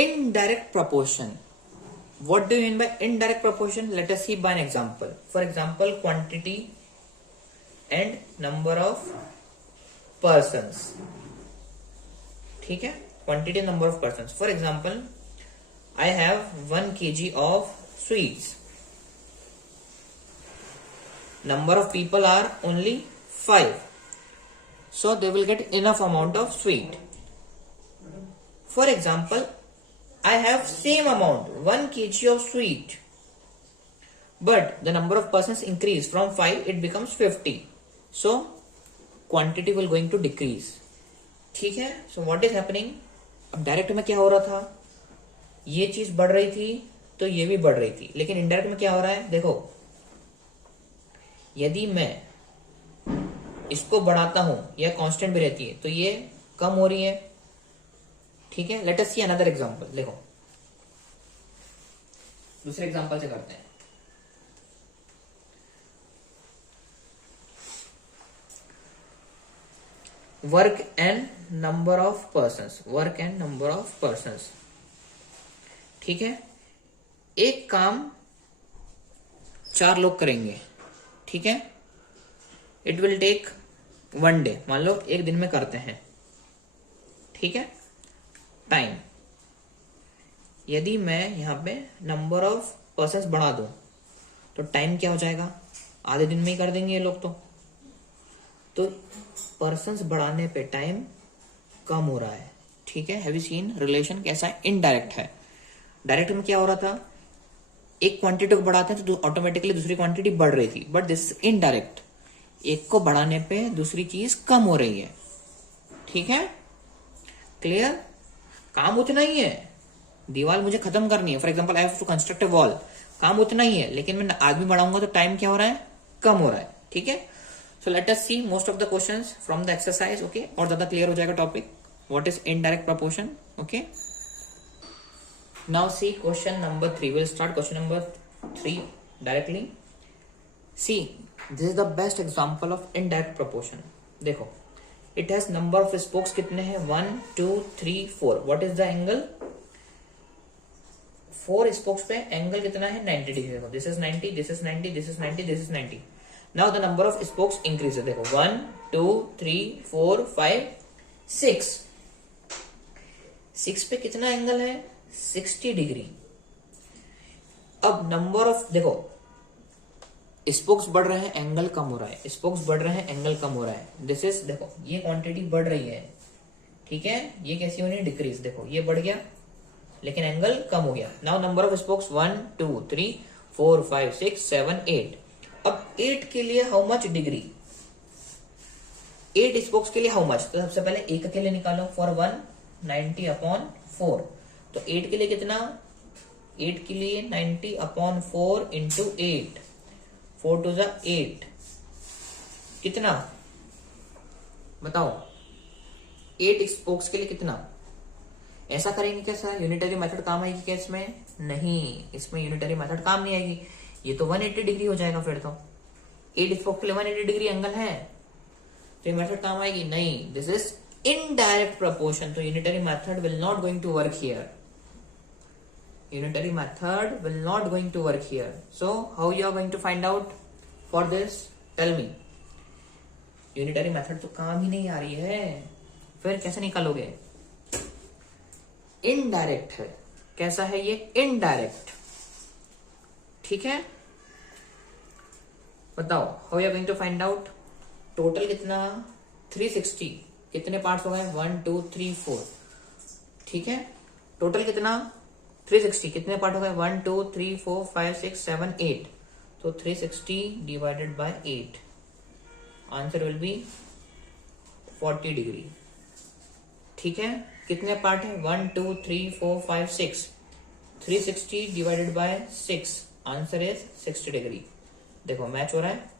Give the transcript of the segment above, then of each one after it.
indirect proportion. What do you mean by indirect proportion? Let us see by an example. For example, quantity and number of persons. ठीक है, quantity and number of persons. For example, I have 1 kg of sweets. Number of people are only 5. So they will get enough amount of sweet. For example, I have same amount 1 kg of sweet, but the number of persons increase from 5 it becomes 50. So quantity will going to decrease. ठीक है. So what is happening? अब direct में क्या हो रहा था, ये चीज बढ़ रही थी तो ये भी बढ़ रही थी, लेकिन इनडायरेक्ट में क्या हो रहा है, देखो यदि मैं इसको बढ़ाता हूं या कांस्टेंट भी रहती है तो ये कम हो रही है. ठीक है. Let us see another example. देखो दूसरे एग्जांपल से करते हैं. Work and number of persons. Work and number of persons. ठीक है. एक काम 4 लोग करेंगे. ठीक है. It will take 1 day. मान लो एक दिन में करते हैं. ठीक है. टाइम, यदि मैं यहां पे नंबर ऑफ पर्सन्स बढ़ा दूं तो टाइम क्या हो जाएगा, आधे दिन में ही कर देंगे ये लोग. तो पर्सन्स बढ़ाने पे टाइम कम हो रहा है. ठीक है. हैव यू सीन रिलेशन कैसा है? इनडायरेक्ट है. डायरेक्ट में क्या हो रहा था, एक क्वांटिटी को बढ़ाते हैं तो ऑटोमेटिकली दूसरी क्वांटिटी बढ़ रही थी. But this is indirect. एक को बढ़ाने पे दूसरी चीज कम हो रही है. ठीक है. क्लियर. काम उतना ही है, दीवार मुझे खत्म करनी है. For example I have to construct a wall. काम उतना ही है, लेकिन मैं आदमी बढ़ाऊंगा तो टाइम क्या हो रहा है, कम हो रहा है. ठीक है. So let us see most of the questions from the exercise. Okay. और ज्यादा क्लियर हो जाएगा topic. What is indirect proportion. Okay. Now see question number 3. Will start question number 3 directly. See this is the best example of indirect proportion. देखो it has number of spokes कितने हैं, 1 2 3 4. What is the angle, 4 spokes पे angle कितना है, 90 degree. This is 90, this is 90, this is 90, this is 90. Now the number of spokes increase. देखो 1 2 3 4 5 6. 6 पे कितना angle है, 60 डिग्री. अब नंबर ऑफ, देखो स्पोक्स बढ़ रहे हैं एंगल कम हो रहा है, स्पोक्स बढ़ रहे हैं एंगल कम हो रहा है. दिस इज, देखो ये क्वांटिटी बढ़ रही है. ठीक है. ये कैसी होनी, डिक्रीज. देखो ये बढ़ गया लेकिन एंगल कम हो गया. Now number of spokes 1 2 3 4 5 6 7 8. अब 8 के लिए हाउ मच डिग्री, 8 स्पोक्स के लिए हाउ मच. तो सबसे पहले 1 के लिए निकालो. फॉर 1 90/4. तो 8 के लिए कितना, 8 के लिए 90/4 इंटू 8. 4 to 8 कितना बताओ, 8 स्पोक्स के लिए कितना. ऐसा करेंगे कैसा, यूनिटरी मेथड काम आएगी क्या इसमें, नहीं, इसमें यूनिटरी मेथड काम नहीं आएगी. ये तो 180 डिग्री हो जाएगा. फिर तो 8 स्पोक्स के लिए 180 डिग्री एंगल है, तो ये मेथड काम आएगी नहीं. This is indirect proportion. तो unitary method will not going to work here. Unitary method will not going to work here. So how you are going to find out for this? Tell me. Unitary method तो काम ही नहीं आ रही है, फिर कैसे निकालोगे. Indirect है. कैसा है ये, इनडायरेक्ट. ठीक है. बताओ how you are going to find out. Total कितना, 360. कितने पार्ट्स हो गए, 1 2 3 4. ठीक है. टोटल कितना, 360. कितने पार्ट हो गए, 1 2 3 4 5 6 7 8. तो 360 divided by 8. Answer will be 40 degree. ठीक है. कितने पार्ट है, 1 2 3 4 5 6. 360 divided by 6. Answer is 60 degree. देखो मैच हो रहा है.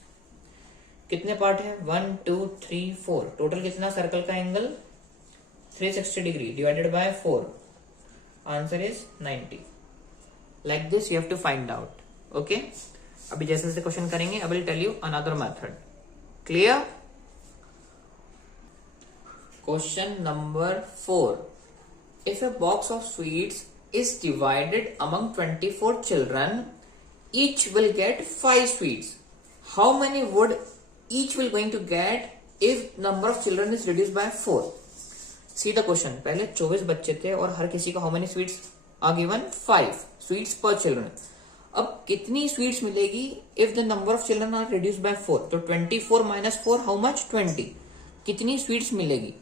कितने पार्ट है, 1 2 3 4. टोटल कितना, सर्कल का angle 360 degree divided by 4. Answer is 90. Like this you have to find out. Okay. अभी जैसे जैसे क्वेश्चन करेंगे, I will tell you another method. Clear. Question number 4. If a box of sweets is divided among 24 children, each will get 5 sweets. How many would each will going to get if number of children is reduced by 4? See the question. पहले 24 बच्चे थे और हर किसी को how many sweets are given? 5 sweets per children. अब कितनी sweets मिलेगी if the number of children are reduced by 4? तो 24 माइनस 4 हाउ मच? 20. कितनी स्वीट्स मिलेगी?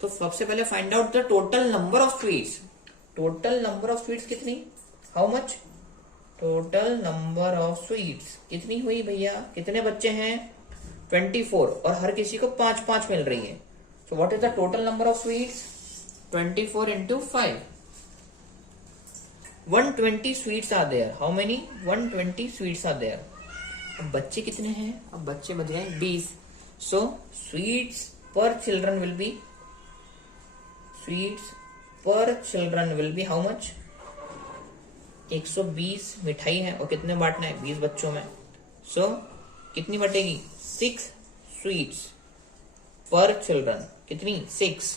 तो सबसे पहले find out the total number of sweets. Total number of sweets कितनी? How much? Total number of sweets कितनी हुई भैया? कितने बच्चे हैं? 24 और हर किसी को 5-5 मिल रही है. So what is the total number of sweets? 24 into 5. 120 sweets are there. How many? 120 sweets are there. अब बच्चे कितने हैं? अब बच्चे बच गए 20. So sweets per children will be how much? 120 मिठाई है और कितने बांटना है? 20 बच्चों में. So कितनी बटेगी? 6 sweets per children. कितनी? 6.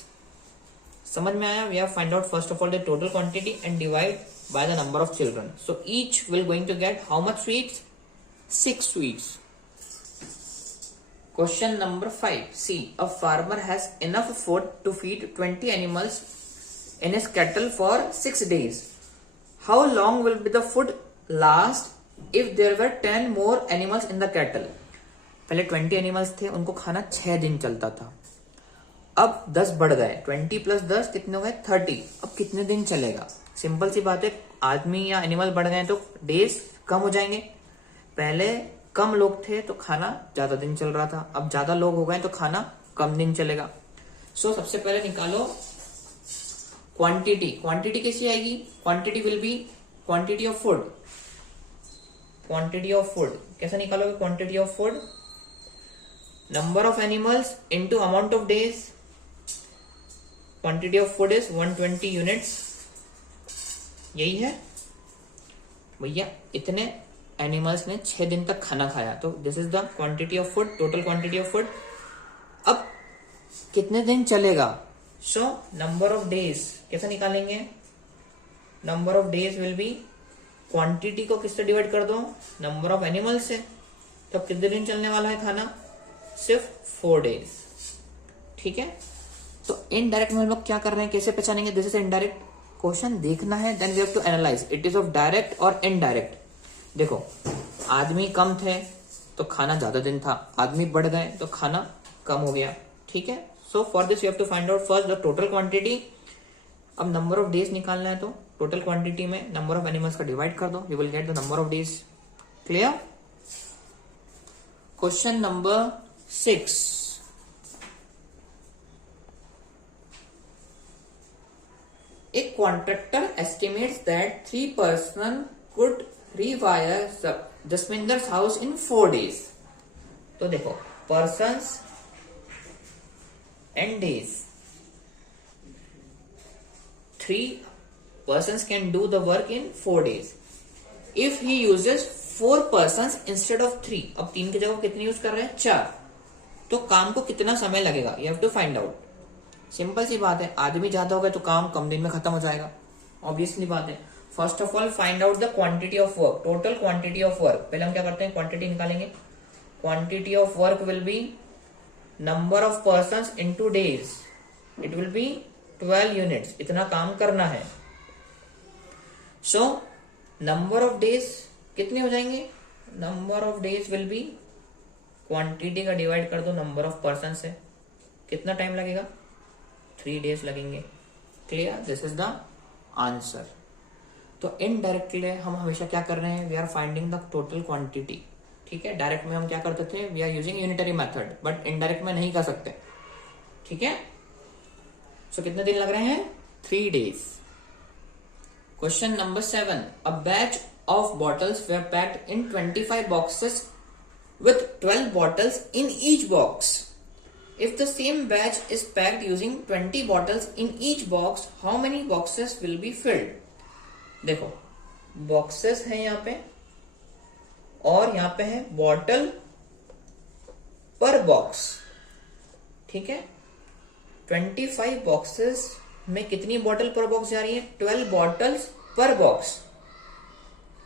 समझ में आया? We have find out first of all the total quantity and divide by the number of children. So each will going to get how much sweets? 6 sweets. Question number 5. See, a farmer has enough food to feed 20 animals in his cattle for 6 days. How long will be the food last if there were 10 more animals in the cattle? पहले 20 animals थे, उनको खाना 6 दिन चलता था. अब 10 बढ़ गए. 20 प्लस 10 कितने हो गए? 30. अब कितने दिन चलेगा? सिंपल सी बात है, आदमी या एनिमल बढ़ गए तो डेज कम हो जाएंगे. पहले कम लोग थे तो खाना ज्यादा दिन चल रहा था. अब ज्यादा लोग हो गए तो खाना कम दिन चलेगा. सो सबसे पहले निकालो क्वांटिटी. क्वांटिटी कैसी आएगी? Quantity will be quantity of food. Quantity of food कैसे निकालोगे? Quantity of food number of animals into amount of days. Quantity of food is 120 units. यही है भैया. इतने एनिमल्स ने 6 दिन तक खाना खाया तो this is the quantity of food, total quantity of food. अब कितने दिन चलेगा? सो नंबर ऑफ डेज कैसे निकालेंगे? Number of days will be quantity को किससे डिवाइड कर दो? नंबर ऑफ एनिमल्स से. तो कितने दिन चलने वाला है खाना? सिर्फ 4 डेज. ठीक है. तो इनडायरेक्ट में हम लोग क्या कर रहे हैं? कैसे पहचानेंगे दिस इज इनडायरेक्ट? क्वेश्चन देखना है, then we have to analyse it is of direct और इनडायरेक्ट. देखो, आदमी कम थे तो खाना ज्यादा दिन था, आदमी बढ़ गए तो खाना कम हो गया. ठीक है. So for this we have to find out first the total quantity. अब नंबर ऑफ डेज निकालना है तो टोटल क्वांटिटी में नंबर ऑफ एनिमल्स का डिवाइड कर दो. You will get the number of days. Clear? Question number 6. A contractor estimates that 3 persons could rewire Jasminder's house in 4 days. तो देखो, persons and days. 3 persons can do the work in 4 days. If he uses 4 persons instead of 3, अब 3 की जगह कितनी use कर रहे हैं? 4. तो काम को कितना समय लगेगा? You have to find out. Simple सी बात है, आदमी ज्यादा हो गए तो काम कम दिन में खत्म हो जाएगा. ऑब्वियसली बात है. First of all find out the quantity of work, total quantity of work. पहले हम क्या करते हैं? क्वांटिटी निकालेंगे. Quantity of work will B number of persons into days. It will be 12 units. इतना काम करना है. सो नंबर ऑफ डेज कितने हो जाएंगे? Number of days will be quantity का डिवाइड कर दो नंबर ऑफ पर्सन से. कितना टाइम लगेगा? 3 डेज लगेंगे. Clear? This is the answer. तो इनडायरेक्टली हम हमेशा क्या कर रहे हैं? We are finding the total quantity. ठीक है. डायरेक्ट में हम क्या करते थे? We are using unitary method. But indirect में नहीं कर सकते. ठीक है. सो कितने दिन लग रहे हैं? 3 days. Question number 7. A batch of bottles were packed in 25 boxes with 12 bottles in each box. If the same batch is packed using 20 bottles in each box, how many boxes will be filled? देखो, boxes है यहाँ पे और यहाँ पे है bottle per box. ठीक है. 25 boxes में कितनी बॉटल पर बॉक्स जा रही है? 12 बॉटल्स पर बॉक्स।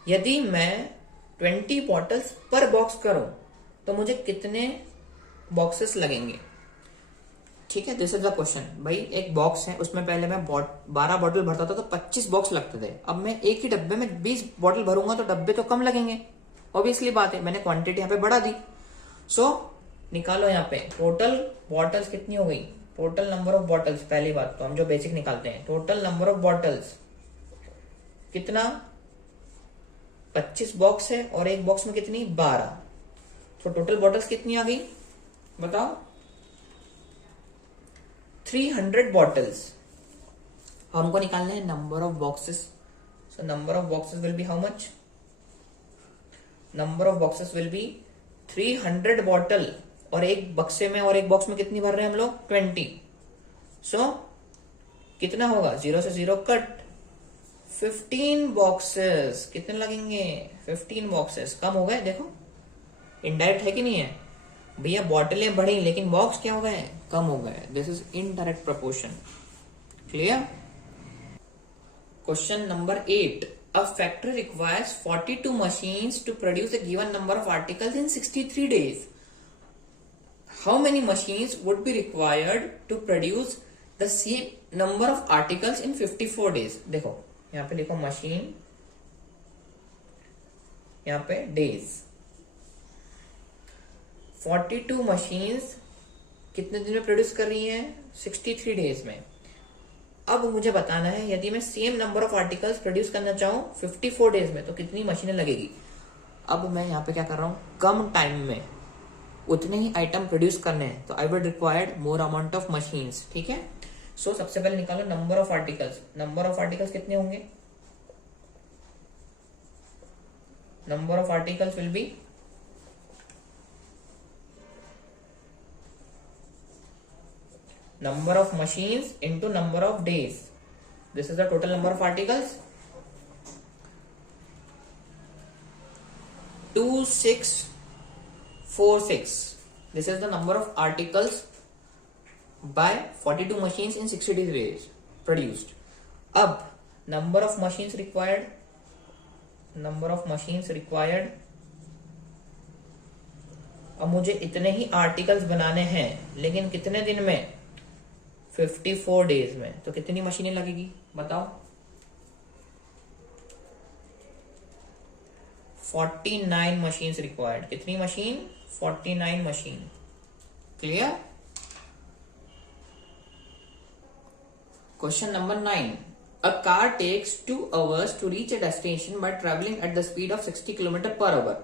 यदि मैं 20 बॉटल्स पर बॉक्स करूं तो मुझे कितने बॉक्सेस लगेंगे? ठीक है, दिस इज द क्वेश्चन। भाई एक बॉक्स है, उसमें पहले मैं 12 बॉटल भरता था तो 25 बॉक्स लगते थे। अब मैं एक ही डब्बे में 20 बॉटल भरूंगा तो डब्बे तो कम लगेंगे, ऑब्वियसली बात है। मैंने क्वांटिटी यहाँ पे बढ़ा दी। सो निकालो यहाँ पे टोटल बॉटल्स कितनी हो गई, टोटल नंबर ऑफ बॉटल्स। पहली बात तो हम जो बेसिक निकालते हैं, टोटल नंबर ऑफ बॉटल्स कितना, 25 बॉक्स है और एक बॉक्स में कितनी, 12। तो टोटल बॉटल्स कितनी आ गई बताओ? 300 बॉटल्स। हमको निकालना है number of boxes. So number of boxes will be how much? Number of boxes will be 300 bottle, और एक बक्से में और एक बॉक्स में कितनी भर रहे हैं हम लोग? 20। सो कितना होगा? 0 से 0 कट, 15 बॉक्सेस। कितने लगेंगे? 15 बॉक्सेस। कम हो गए, देखो इनडायरेक्ट है कि नहीं है भैया? बॉटलें बढ़ी लेकिन बॉक्स क्या हो गए? कम हो गए। This is indirect proportion. Clear? Question number 8। A factory requires 42 machines to produce a given number of articles in 63 days. How many machines would be required to produce the same number of articles in 54 days? देखो यहाँ पे लिखो machine, यहाँ पे days. 42 machines कितने दिन में produce कर रही हैं? 63 डेज में। अब मुझे बताना है यदि मैं same number of articles produce करना चाहूं 54 डेज में तो कितनी मशीनें लगेगी। अब मैं यहाँ पे क्या कर रहा हूँ, कम टाइम में उतने ही आइटम प्रोड्यूस करने हैं, तो I would required more amount of machines. ठीक है, सो सबसे पहले निकालो number of articles. Number of articles कितने होंगे? Number of articles will be number of machines into number of days. This is the total number of articles. 2646. This is the number of articles by 42 machines in 60 days produced. अब number of machines required. अब मुझे इतने ही articles बनाने हैं लेकिन कितने दिन में? 54 डेज में। तो कितनी मशीनें लगेगी बताओ? 49 मशीन्स रिक्वायर्ड। कितनी machine? 49 machine. Clear? Question number 9। A car takes 2 hours to reach a destination by traveling at the speed of 60 km per hour.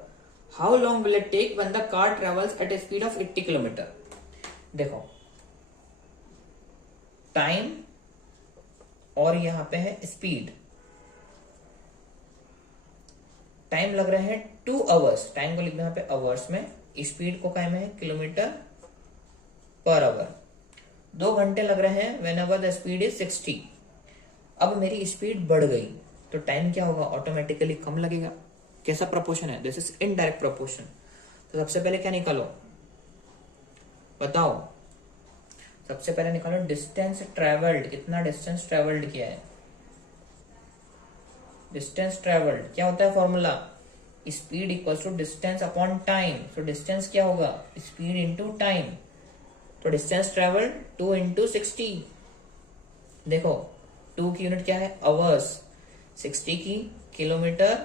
How long will it take when the car travels at a speed of 80 km? देखो time और यहां पे है speed. Time लग रहे हैं 2 hours। Time को लिखना यहाँ पे आवर्स में, स्पीड को क्या में है? Kilometre per hour. 2 घंटे लग रहे हैं when ever the speed is 60। अब मेरी स्पीड बढ़ गई तो टाइम क्या होगा? ऑटोमेटिकली कम लगेगा। कैसा प्रोपोर्शन है? This is indirect proportion. तो सबसे पहले क्या निकालो बताओ? सबसे पहले निकालो डिस्टेंस ट्रेवल्ड। कितना डिस्टेंस ट्रेवल्ड किया है? डिस्टेंस ट्रेवल्ड क्या होता है formula? Speed equals to distance upon time. तो डिस्टेंस क्या होगा? Speed into time. तो डिस्टेंस ट्रेवल्ड 2 इंटू 60। देखो 2 की यूनिट क्या है? आवर्स। 60 की किलोमीटर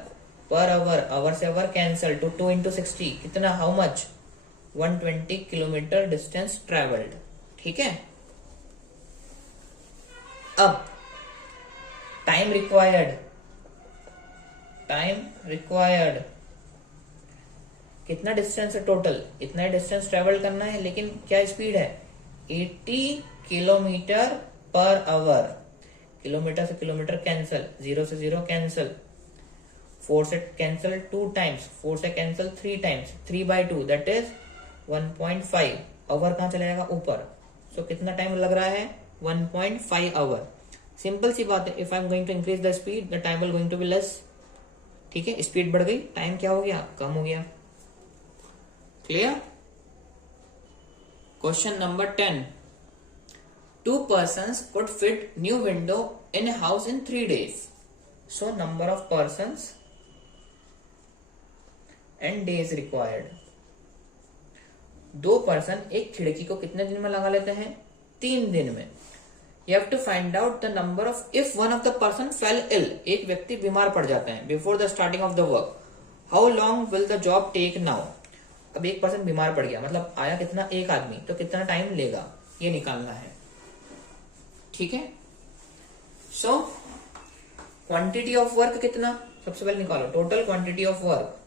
पर आवर। आवर से आवर कैंसल, तो 2 इंटू 60 कितना? How much? 120 kilometre distance travelled. ठीक है, अब टाइम रिक्वायर्ड कितना डिस्टेंस है टोटल? इतना डिस्टेंस ट्रेवल करना है, लेकिन क्या स्पीड है? 80 किलोमीटर पर आवर। किलोमीटर से किलोमीटर कैंसल, 0 से 0 कैंसल, 4 से कैंसल 2 टाइम्स, 4 से cancel 3 times, 3/2 that is 1.5। Hour कहां चला जाएगा? ऊपर। सो कितना टाइम लग रहा है? 1.5 आवर। सिंपल सी बात है, if I am going to increase the speed the time will going to be less. ठीक है, स्पीड बढ़ गई, टाइम क्या हो गया? कम हो गया। Clear? Question number 10। 2 persons could fit new window in a house in 3 days. So number of persons and days required. 2 person एक खिड़की को कितने दिन में लगा लेते हैं? 3 दिन में. You have to find out the number of if one of the person fell ill. एक व्यक्ति बीमार पड़ जाते हैं before the starting of the work. How long will the job take now? अब एक पर्सन बीमार पड़ गया, मतलब आया कितना? एक आदमी, तो कितना टाइम लेगा ये निकालना है. ठीक है. सो क्वांटिटी ऑफ वर्क कितना? सबसे पहले निकालो. Total quantity of work.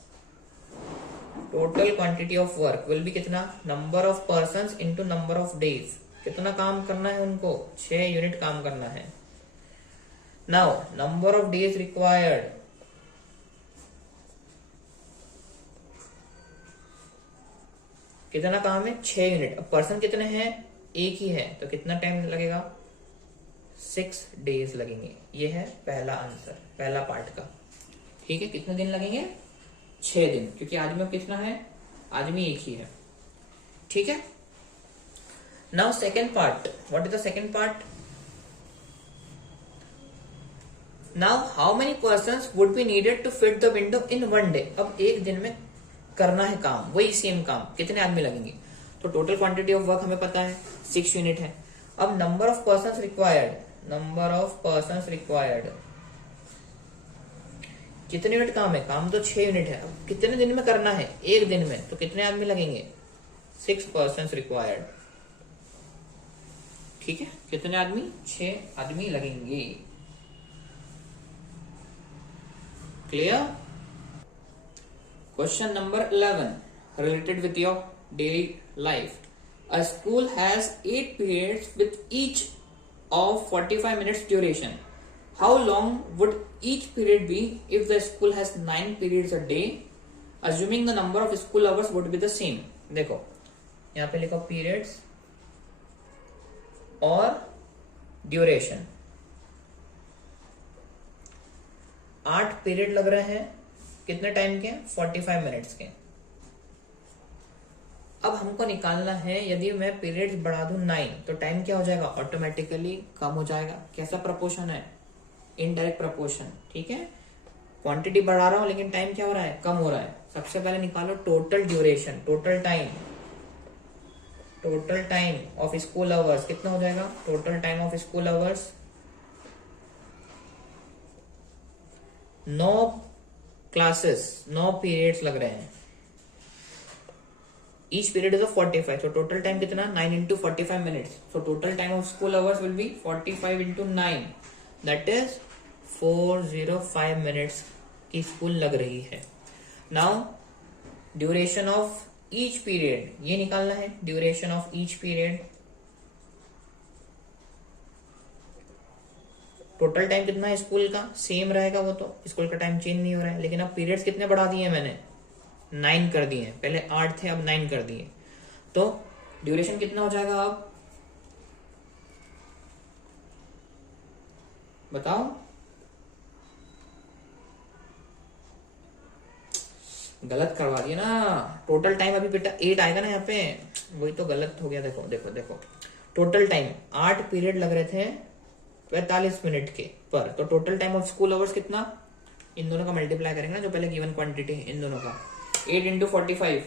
Total quantity of work will be कितना? Number of persons into number of days. कितना काम करना है उनको? 6 यूनिट काम करना है. Now number of days required. कितना काम है? 6 यूनिट. अब पर्सन कितने हैं? एक ही है, तो कितना टाइम लगेगा? 6 डेज लगेंगे. ये है पहला आंसर, पहला पार्ट का. ठीक है. कितने दिन लगेंगे? 6 दिन, क्योंकि आदमी में कितना है? आदमी एक ही है. ठीक है. Now second part. What is the second part? Now how many persons would be needed to fit the window in 1 day. अब एक दिन में करना है काम, वही सेम काम, कितने आदमी लगेंगे? तो टोटल क्वांटिटी ऑफ वर्क हमें पता है 6 यूनिट है. अब number of persons required. Number of persons required कितने यूनिट काम है? काम तो 6 यूनिट है. अब कितने दिन में करना है? एक दिन में, तो कितने आदमी लगेंगे? 6 पर्सन्स रिक्वायर्ड. ठीक है. कितने आदमी? 6 आदमी लगेंगे. Clear? Question number 11 related with your daily life. A school has 8 periods with each of 45 minutes duration. How long would each period be if the school has 9 periods a day, assuming the number of school hours would be the same? देखो यहाँ पे लिखो periods और duration. 8 period लग रहे हैं. कितने time के? 45 मिनट्स के. अब हमको निकालना है, यदि मैं पीरियड्स बढ़ा दूं 9 तो टाइम क्या हो जाएगा? ऑटोमेटिकली कम हो जाएगा. कैसा प्रपोर्शन है? Indirect proportion. ठीक है. क्वांटिटी बढ़ा रहा हूं लेकिन टाइम क्या हो रहा है? कम हो रहा है. सबसे पहले निकालो total duration, total time. Total time of school hours कितना हो जाएगा? Total time of school hours 9 classes, 9 periods लग रहे हैं. Each period is of 45. So total time कितना? 9 into 45 minutes. So total time of school hours will be 45 into 9. That is 405 minutes की school लग रही है. Now duration of each period ये निकालना है. Duration of each period. Total time कितना है स्कूल का? सेम रहेगा, वो तो स्कूल का टाइम चेंज नहीं हो रहा है. लेकिन अब पीरियड्स कितने बढ़ा दिए मैंने? 9 कर दिए. पहले 8 थे, अब 9 कर दिए. तो ड्यूरेशन कितना हो जाएगा? अब बताओ. गलत करवा दिया ना. टोटल टाइम अभी बेटा 8 आएगा ना यहाँ पे, वही तो गलत हो गया. देखो देखो देखो, टोटल टाइम 8 पीरियड लग रहे थे 45 मिनट के पर. तो total time of school hours कितना? इन दोनों का मल्टीप्लाई करेंगे ना, जो पहले गिवन क्वांटिटी है इन दोनों का. 8 into 45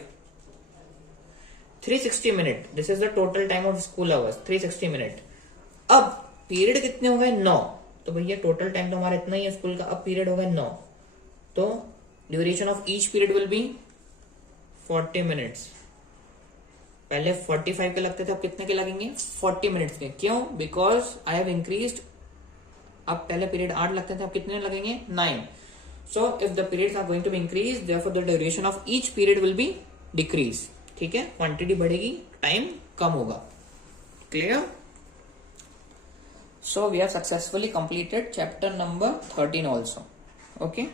360 minute. This is the total time of school hours 360 minute. अब पीरियड कितने हो गए? 9. तो भैया टोटल टाइम तो हमारा इतना ही है स्कूल का. अब पीरियड हो गए 9, तो duration of each period will be 40 minutes. पहले 45 के लगते थे, अब कितने के लगेंगे? 40 मिनट्स के. क्यों? Because I have increased. अब पहले पीरियड 8 लगते थे, अब कितने लगेंगे? 9. So if the periods are going to be increased, therefore the duration of each period will be decrease. ठीक है. क्वांटिटी बढ़ेगी, टाइम कम होगा. Clear? So we have successfully completed chapter number 13 also. Okay.